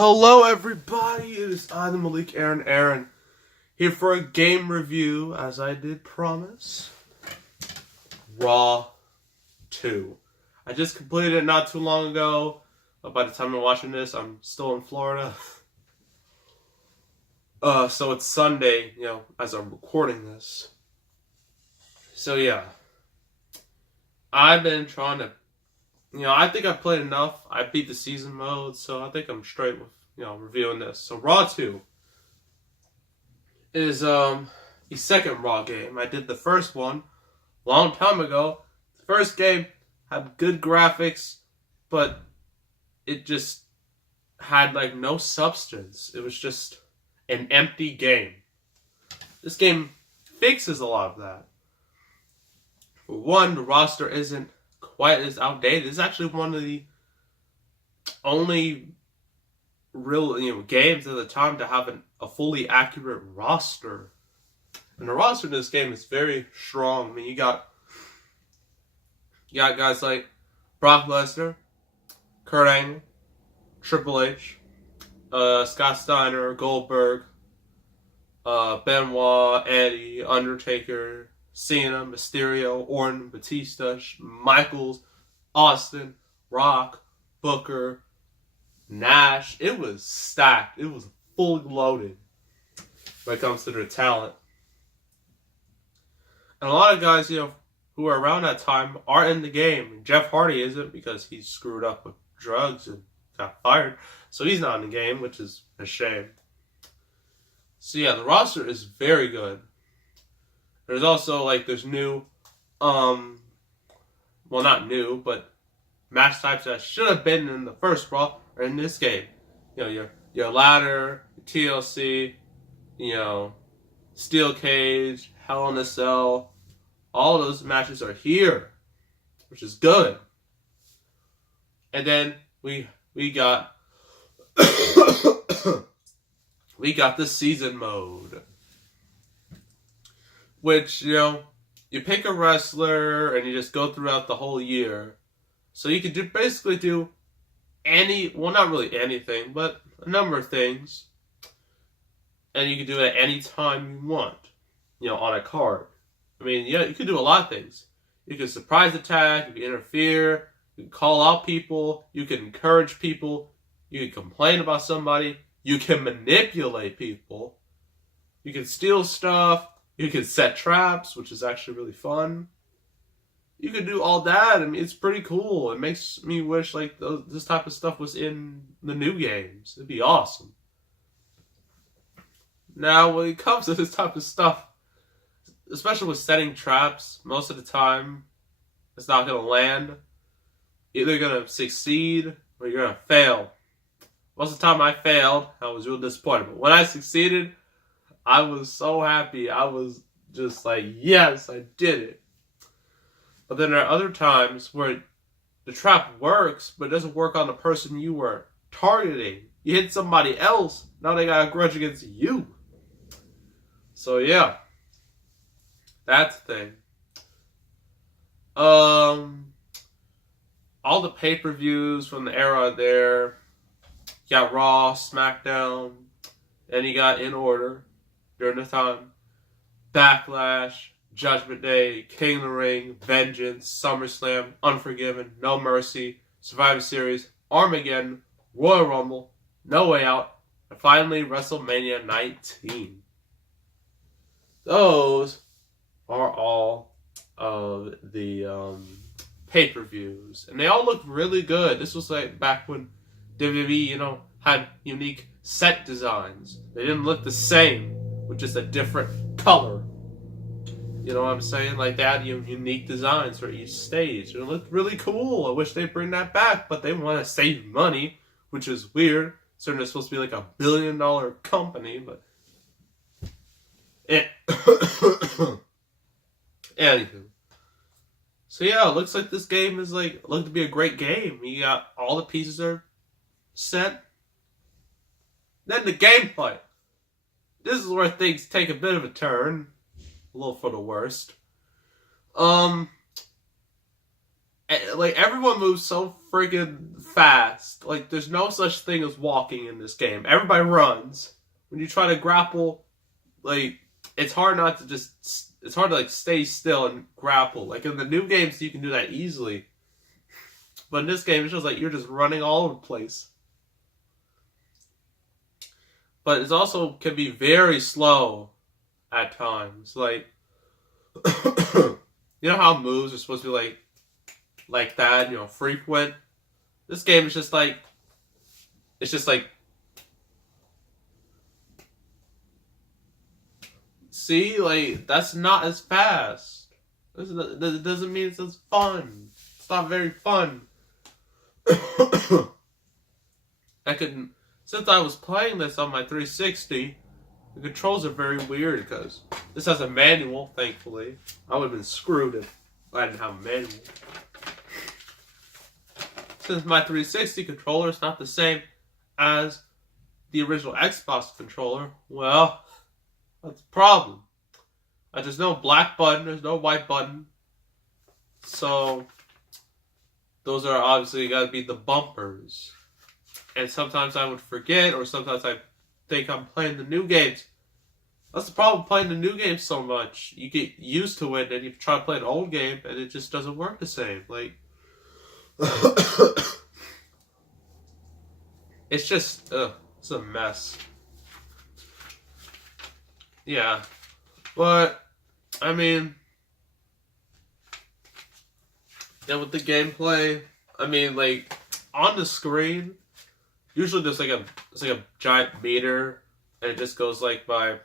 Hello everybody, it is I, the Malik Aaron, here for a game review, as I did promise. Raw 2. I just completed it not too long ago, but by the time I'm watching this, I'm still in Florida. So it's Sunday, as I'm recording this. So yeah, I've been trying to, I think I've played enough. I beat the season mode, so I think I'm straight with, reviewing this. So Raw 2 is the second Raw game. I did the first one a long time ago. The first game had good graphics, but it just had no substance. It was just an empty game. This game fixes a lot of that. For one, the roster isn't quite as outdated. It's actually one of the only real games at the time to have a fully accurate roster. And the roster in this game is very strong. I mean, you got guys like Brock Lesnar, Kurt Angle, Triple H, Scott Steiner, Goldberg, Benoit, Eddie, Undertaker, Cena, Mysterio, Orton, Batista, Michaels, Austin, Rock, Booker, Nash. It was stacked. It was fully loaded when it comes to their talent. And a lot of guys, who are around that time are in the game. Jeff Hardy isn't because he screwed up with drugs and got fired. So he's not in the game, which is a shame. So yeah, the roster is very good. There's also, there's new, well, not new, but match types that should have been in the first Raw are in this game. Your ladder, TLC, Steel Cage, Hell in a Cell. All those matches are here, which is good. And then we got we got the season mode, which, you pick a wrestler and you just go throughout the whole year. So you can basically do not really anything, but a number of things. And you can do it at any time you want, on a card. I mean, you can do a lot of things. You can surprise attack, you can interfere, you can call out people, you can encourage people, you can complain about somebody, you can manipulate people, you can steal stuff, you can set traps, which is actually really fun. You can do all that. I mean, it's pretty cool. It makes me wish this type of stuff was in the new games. It'd be awesome. Now, when it comes to this type of stuff, especially with setting traps, most of the time, it's not going to land. You're either going to succeed or you're going to fail. Most of the time I failed. I was real disappointed. But when I succeeded, I was so happy. I was just like, yes, I did it. But then there are other times where the trap works, but it doesn't work on the person you were targeting. You hit somebody else, now they got a grudge against you. So yeah, that's the thing. All the pay-per-views from the era there. You got Raw, SmackDown, and you got In Order during the time. Backlash, Judgment Day, King of the Ring, Vengeance, SummerSlam, Unforgiven, No Mercy, Survivor Series, Armageddon, Royal Rumble, No Way Out, and finally WrestleMania 19. Those are all of the pay-per-views. And they all look really good. This was back when WWE, had unique set designs. They didn't look the same with just a different color. You know what I'm saying? They had unique designs for each stage. It looked really cool. I wish they'd bring that back, but they want to save money, which is weird. Certainly it's supposed to be a $1 billion company, but... Anywho. So yeah, it looks like this game is looked to be a great game. You got all the pieces are set. Then the gameplay. This is where things take a bit of a turn. A little for the worst. like everyone moves so friggin' fast. Like there's no such thing as walking in this game. Everybody runs. When you try to grapple, like it's hard not to just. It's hard to like stay still and grapple. Like in the new games, you can do that easily. But in this game, it's just like you're just running all over the place. But it also can be very slow at times. Like, you know how moves are supposed to be like that, frequent? This game is just like, it's just like, see, like, that's not as fast. That doesn't mean it's as fun. It's not very fun. Since I was playing this on my 360, the controls are very weird because this has a manual, thankfully. I would have been screwed if I didn't have a manual. Since my 360 controller is not the same as the original Xbox controller, well, that's a problem. There's no black button, there's no white button. So, those are obviously gotta be the bumpers. And sometimes I would forget, or sometimes I think I'm playing the new games. That's the problem with playing the new games so much. You get used to it, and you try to play an old game, and it just doesn't work the same. Like, it's just, it's a mess. Yeah. But, I mean, and with the gameplay, I mean, like, on the screen, usually there's like a giant meter, and it just goes like by,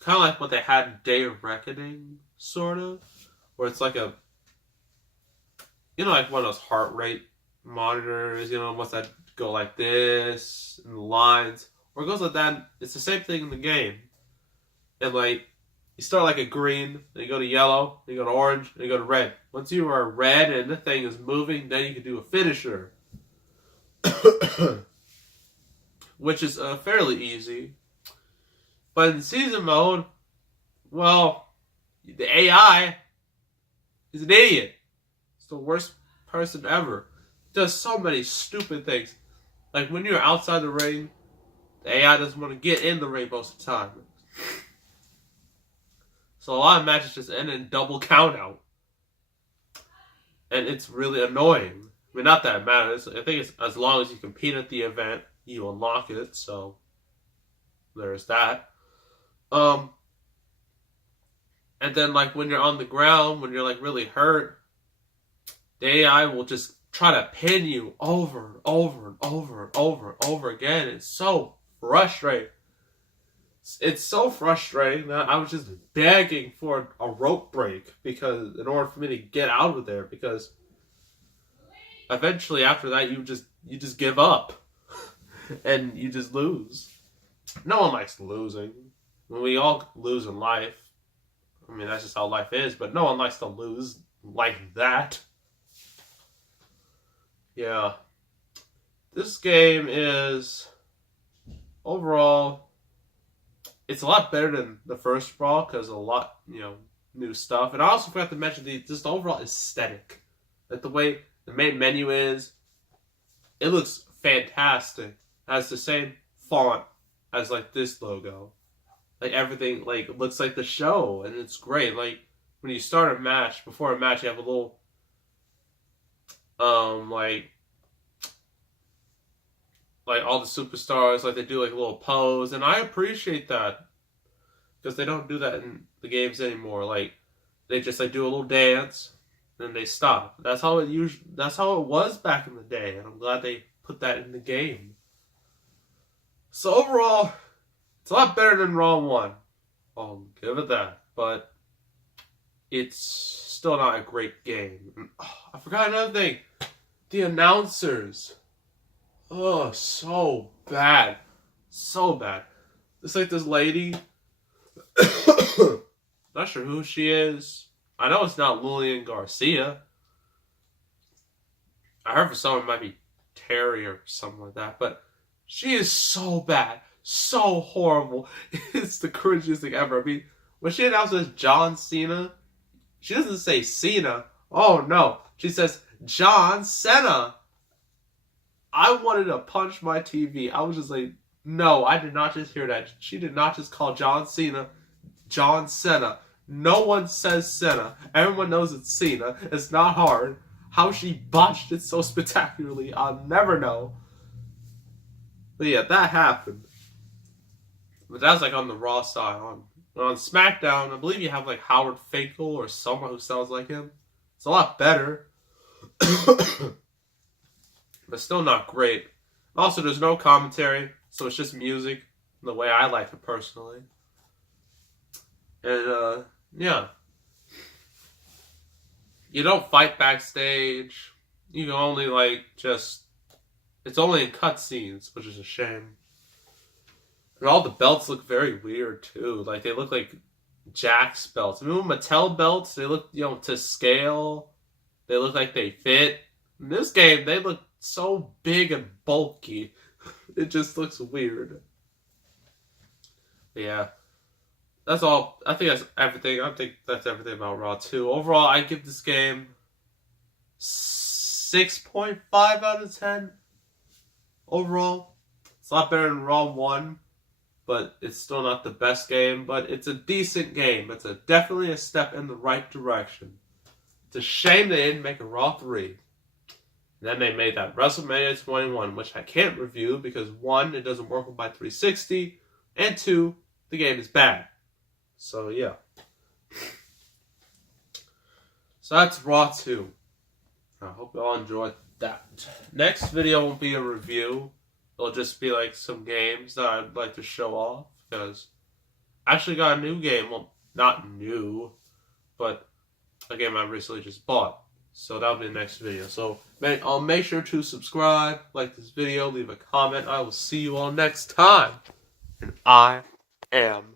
kind of like what they had in Day of Reckoning, sort of, where it's like a, like one of those heart rate monitors, once that go like this, and the lines, or it goes like that. It's the same thing in the game, and like, you start like a green, then you go to yellow, then you go to orange, then you go to red. Once you are red and the thing is moving, then you can do a finisher. Which is fairly easy. But in season mode, well, the AI is an idiot. It's the worst person ever. It does so many stupid things. Like when you're outside the ring, the AI doesn't want to get in the ring most of the time. So a lot of matches just end in double count out. And it's really annoying. I mean, not that it matters. I think it's as long as you compete at the event, you unlock it. So there's that. And then like when you're on the ground, when you're like really hurt, the AI will just try to pin you over and over and over and over and over again. It's so frustrating. It's so frustrating that I was just begging for a rope break because in order for me to get out of there, because eventually after that you just give up and you just lose. No one likes losing. I mean, we all lose in life. I mean, that's just how life is, but no one likes to lose like that. Yeah. This game is overall, it's a lot better than the first Raw because a lot, new stuff. And I also forgot to mention just the overall aesthetic. Like the way the main menu is, it looks fantastic. It has the same font as like this logo. Like everything looks like the show, and it's great. Like when you start a match, before a match you have a little like all the superstars, like they do like a little pose, and I appreciate that because they don't do that in the games anymore. Like they just do a little dance, and then they stop. That's how it was back in the day, and I'm glad they put that in the game. So overall, it's a lot better than Raw 1. I'll give it that, but it's still not a great game. I forgot another thing. The announcers. Oh, so bad. So bad. It's like this lady. Not sure who she is. I know it's not Lillian Garcia. I heard for someone it might be Terry or something like that. But she is so bad. So horrible. It's the cringiest thing ever. I mean, when she announces John Cena, she doesn't say Cena. Oh, no. She says John Cena. I wanted to punch my TV. I was just like, no, I did not just hear that. She did not just call John Cena John Cena. No one says Cena. Everyone knows it's Cena. It's not hard. How she botched it so spectacularly, I'll never know. But yeah, that happened. But that's like on the Raw side. On SmackDown, I believe you have like Howard Finkel or someone who sounds like him. It's a lot better. But still not great. Also, there's no commentary, so it's just music, the way I like it personally. And, yeah. You don't fight backstage. You can only, it's only in cutscenes, which is a shame. And all the belts look very weird, too. Like, they look like Jack's belts. I mean, Mattel belts, they look, to scale. They look like they fit. In this game, they look so big and bulky. It just looks weird. Yeah. That's all. I think that's everything. I think that's everything about Raw 2. Overall, I give this game 6.5 out of 10. Overall. It's a lot better than Raw 1. But it's still not the best game. But it's a decent game. It's definitely a step in the right direction. It's a shame they didn't make a Raw 3. Then they made that WrestleMania 21, which I can't review because 1, it doesn't work with my 360, and 2, the game is bad. So, yeah. So that's Raw 2. I hope you all enjoyed that. Next video won't be a review. It'll just be like some games that I'd like to show off because I actually got a new game. Well, not new, but a game I recently just bought. So that'll be the next video. So I'll make sure to subscribe, like this video, leave a comment. I will see you all next time. And I am